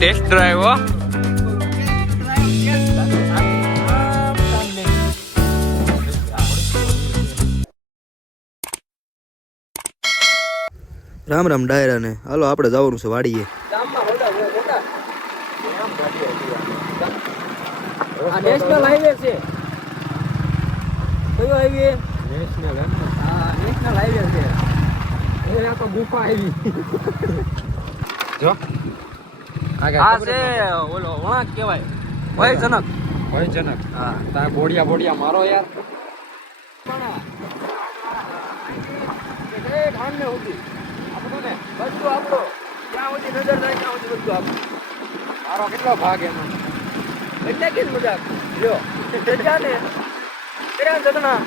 Test drive હો રામ રામ ડાયરા ને હાલો આપણે જવાનું છે વાડીએ. આ નેશનલ હાઈવે છે. કયો હાઈવે? નેશનલ હા નેશનલ હાઈવે છે. એ ગુફા આવી. જો. આ છે ઓલો વણાક કહેવાય. વય ભયજનક. હા. તારે બોડિયા બોડિયા મારો યાર. બધું આપણો જ્યાં સુધી નજર જાય ત્યાં સુધી બધું આપણું મારો કેટલો ભાગ એનો. એટલે કે મજાક લ્યો. જજા ને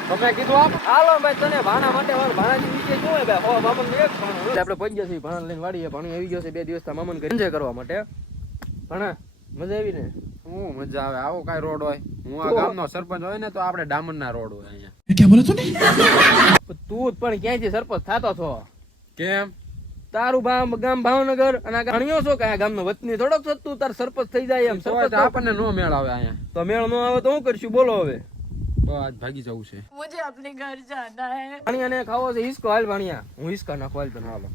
તમે કીધું આપ હાલો ભાઈ તને ભાણા માટે ભાણાજી વિશે શું હોય ભાઈ? હો મામન એક આપણે પહોંચી ગયા ભાણા લઈને વાડીએ પાણી આવી ગયો છે બે દિવસ મામન કરી કરવા માટે. પણ મજા આવી ને? હું મજા આવે. આવો કઈ રોડ હોય. હું આ ગામ નો સરપંચ હોય ને તો આપડે ડામર ના રોડ હોય અહીંયા. કેમ બોલે તું તું પણ ક્યાંથી સરપંચ થતો છો? કેમ? તારું ભામ ગામ ભાવનગર અને ગણ્યો છો કે આ ગામનો વતની થોડોક છો? તું તાર સરપંચ થઈ જાય એમ. સરપંચ આપણને નો મેળ આવે અહીંયા. તો મેળ નો આવે તો હું કરશું? બોલો હવે. આજ ભાગી જવું છે. મુજે અપને ઘર જાના હે. પાણી અને ખાવો છે હિસકો. હાલ ભાણિયા. હું હિસકા નાખવા હાલ તને હાલો.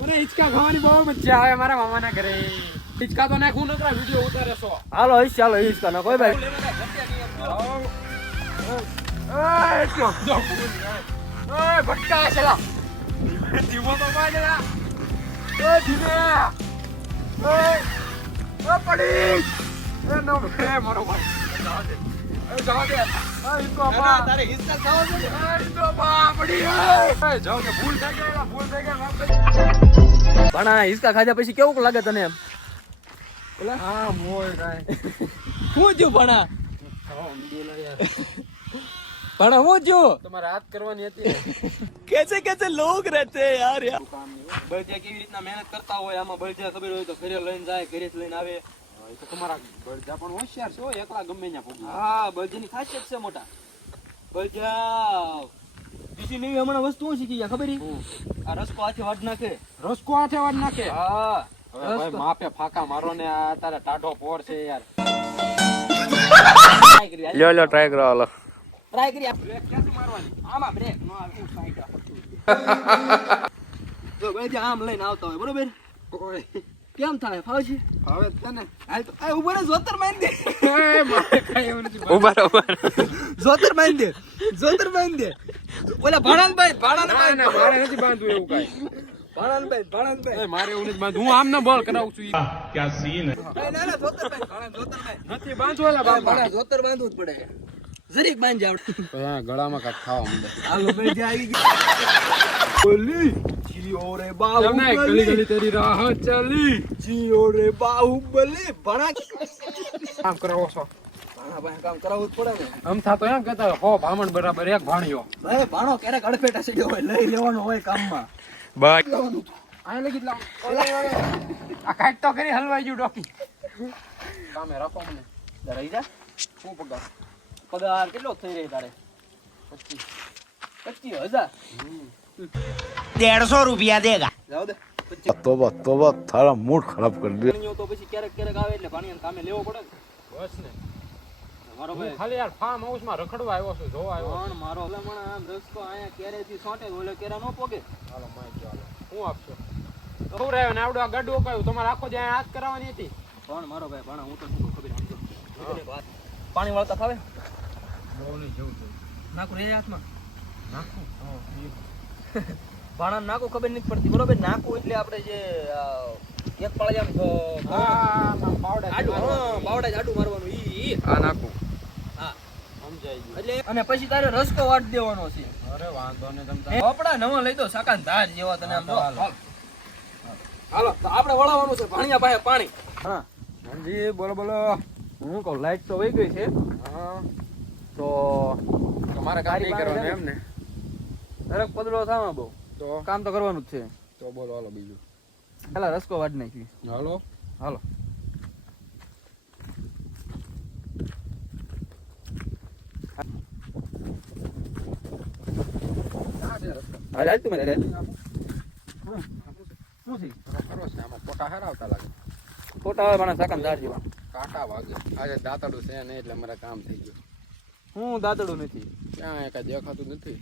મને હિચકા ખાવાની બહુ મજા આવે મારા મામાના ઘરે. હિચકા તો નાખું નકરા વીડિયો ઉતારે છો. હાલો હિસ ચાલો ભાઈ. ભટકા ધીમો તો ધીમે. પડી. એ નો એ મારો ભાઈ. જાવ દે. એ દે. આ ઇસકો પા તારે હિસ્સા ખાવ છે એ ઇસકો પા પડી પણ આ હિસકા ખાધા પછી કેવું લાગે તને એમ? હા મોય ભણા ભણા શું થયું તમારે હાથ કરવાની હતી. કેસે કેસે લોક રહેતે યાર યાર. બળજિયા કેવી રીતના મહેનત કરતા હોય આમાં બળજિયા ખબર હોય તો ઘરે લઈને જાય ઘરે લઈને આવે. તો તમારા બળજા પણ હોશિયાર છો એકલા ગમે ત્યાં હા બળજીની ખાસિયત છે મોટા. બળજા બીજી નવી હમણાં વસ્તુ શીખી ગયા ખબર આ રસકો હાથે વાટ નાખે. રસકો હાથે વાટ નાખે? હા. હવે ભાઈ માપે ફાકા મારો ને આ તારે ટાઢો પોર છે યાર. કરી લ્યો લ્યો ટ્રાય કરો લો ટ્રાય કરી બ્રેક ક્યાંથી મારવાની? આમાં બ્રેક નો આવે સાઈડ જો ભાઈ આમ લઈને આવતા હોય બરોબર? ઓય. કેમ થાય? ફાવ છે હવે છે હાલ તો આ ઊભો રે જોતર મારી દે. એ મારે કાઈ એવું નથી ઊભા રહો જોતર મારી દે જોતર મારી દે. ઓલા ભાણાનભાઈ ભાણાનભાઈ. ના ના મારે નથી બાંધવું એવું કાંઈ. ભાણાનભાઈ ભાણાનભાઈ. મારે એવું નથી બાંધવું. હું આમ ના બોલ કરાવું છું ક્યાં ભાઈ ના ના જોતરભાઈ ભાણા જોતરભાઈ નથી બાંધવું એલા ભાણા જોતર બાંધવું જ પડે. જરીક બાંધી આવડે. ગળામાં ખાવા માંડે. જે આવી ગઈ બોલી જીઓ રે તમને ગલી ગલી તેરી રાહ ચાલી. જીઓ રે બાહુબલી. ભાણા કામ કરાવો છો. ભાણા ભાઈ કામ કરાવવું જ પડે ને. આમ થાતો એમ કહેતા હો ભામણ બરાબર એક ભાણિયો. ભાઈ ભાણો ક્યારેક અડફેટા છે હોય લઈ લેવાનો હોય કામમાં. બાય. લેવાનું. આ લગી લાવ આ કાંઈક તો કરી હલવાઈ ગયું ડોકી. કામે રાખો મને. રહી જા. શું પગાર? પગાર કેટલો થઈ રહી તારે? પચીસ. પચીસ હજાર? દેડસો રૂપિયા દેગા દે. તોબા તોબા તારા મૂડ ખરાબ કરી દે. તો પછી ક્યારેક ક્યારેક આવે એટલે પાણી કામે લેવો પડે બસ ને. મારો ભાઈ. ખાલી યાર ફાર્મ હાઉસ રખડવા આવ્યો છું જોવા આવ્યો પણ મારો ભલામણ આમ રસ્તો આયા ક્યારે થી સોટે ઓલે કેરા નો પોગે. હાલો માઈ ગયો હું આપશો? ખબર આવ્યો ને આ ગાડું કાયું તમારે આખો જ્યાં હાથ કરાવવાની હતી? પણ મારો ભાઈ પણ હું તો પાણી વાળતા ખાવે? નાખું હાથમાં? નાખું? ભાણા નાખું ખબર નથી પડતી. બરોબર? નાકું એટલે આપણે જે એક પાળે આમ હા પાવડા આડું હા બાવડા જાડું મારવાનું. ઈ આ હા. એટલે અને પછી તારે રસ્તો વાટ દેવાનો છે. અરે વાંધો નહીં તમે કપડા નવા લઈ દો સાકાન ધાર જેવા તને આમ જો. હાલો. તો આપણે વળાવવાનું છે ભાણિયા પાસે પાણી. હા હાજી બોલો બોલો. હું કહું લાઈટ તો વહી ગઈ છે. હા. તો તમારે કામ નહીં કરવાનું એમ ને દરેક પદડો થામાં બહુ. તો? કામ તો કરવાનું જ છે. તો બોલો હાલો બીજું. હાલો રસ્કો વાટ નાખી. હાલો. હાલો. હાલ તું હાલ. શું છે? આમાં પોટા હરાવતા લાગે. ફોટા આવે સાકન દાર જેવા. કાંટા વાગે. આજે દાંતડું છે નહીં એટલે મારે કામ થઈ ગયું. હું દાંતડું નથી. ક્યાં કાંઈ દેખાતું નથી.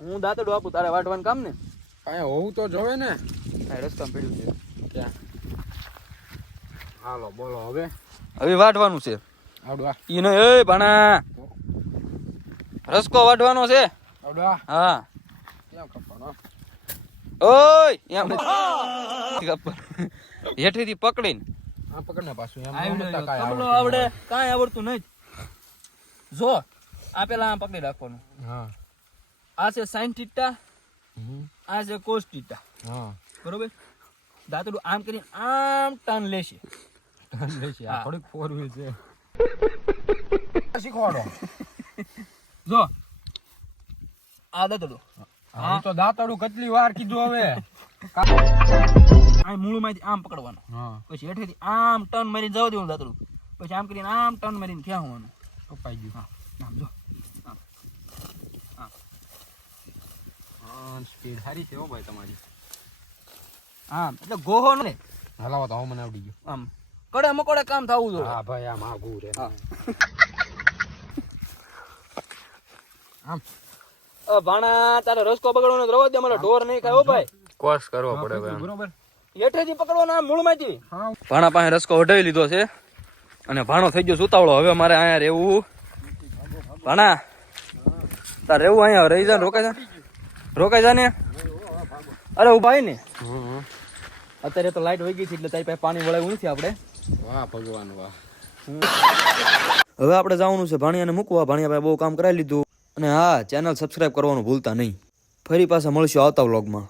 હું દાંતડું આપું તારે વાટવાનું કામ ને? કાંઈ હોવું તો જોવે ને. આ રસ્તામાં પડ્યું છે. ક્યાં? હાલો બોલો હવે. હવે વાટવાનું છે. આવડવા ઈ નહીં એ ભણા. રસકો વાટવાનો છે. આવડવા હા. ક્યાં કપવાનો ઓય એમ. હેઠેથી પકડીને. આ પકડને પાછું એમ આવડે કાંઈ કમલો આવડતું. આવડે કાંઈ આવડતું નહીં. જો આ પેલા આમ પકડી રાખવાનું. હા. આ છે સાઈન ટીટા. આ છે કોસ ટીટા. બરોબર? દાંતડું આમ કરીને આમ ટર્ન લેશે. ટર્ન લેશે. આ થોડીક ફોર વ્હીલ છે. શીખવાડો. જો. આ દાંતડું. હા તો દાંતડું કેટલી વાર કીધું હવે. આ મૂળમાંથી આમ પકડવાનું. પછી હેઠેથી આમ ટર્ન મારીને જવા દેવાનું દાંતડું. પછી આમ કરીને આમ ટર્ન મારીને ક્યાં હોવાનું. કપાઈ ગયું. હા. આમ જો. હા સ્પીડ સારી છે હો ભાઈ તમારી. હા એટલે ગોહો ને. હલાવો તો મને આવડી ગયો. આમ કડે મકોડે કામ થવું જોઈએ. હા ભાઈ આમ આગું રે આમ. અ ભાણા તારે રસકો પકડવાનો તો રવા દે મને ઢોર નહીં ખાય હો ભાઈ. કોર્સ કરવો પડે ભાઈ બરોબર. હેઠેથી પકડવાનો આમ મૂળમાંથી. હા. ભાણા પાસે રસકો વઢાવી લીધો છે અને ભાણો થઈ ગયો સુતાવળો. હવે મારે અહીંયા રહેવું. ભાણા તાર રહેવું અહીંયા રહી જાય ને રોકાઈ જા ને. અરે ઊભા ને. અત્યારે તો લાઈટ વહી ગઈ છે એટલે તારી પાસે પાણી વળાયું નથી આપણે. વાહ ભગવાન વાહ. હવે આપણે જવાનું છે ભાણિયાને મૂકવા. ભાણિયા ભાઈ બહુ કામ કરાવી લીધું. અને હા ચેનલ સબસ્ક્રાઇબ કરવાનું ભૂલતા નહીં. ફરી પાછા મળશું આવતા વ્લોગમાં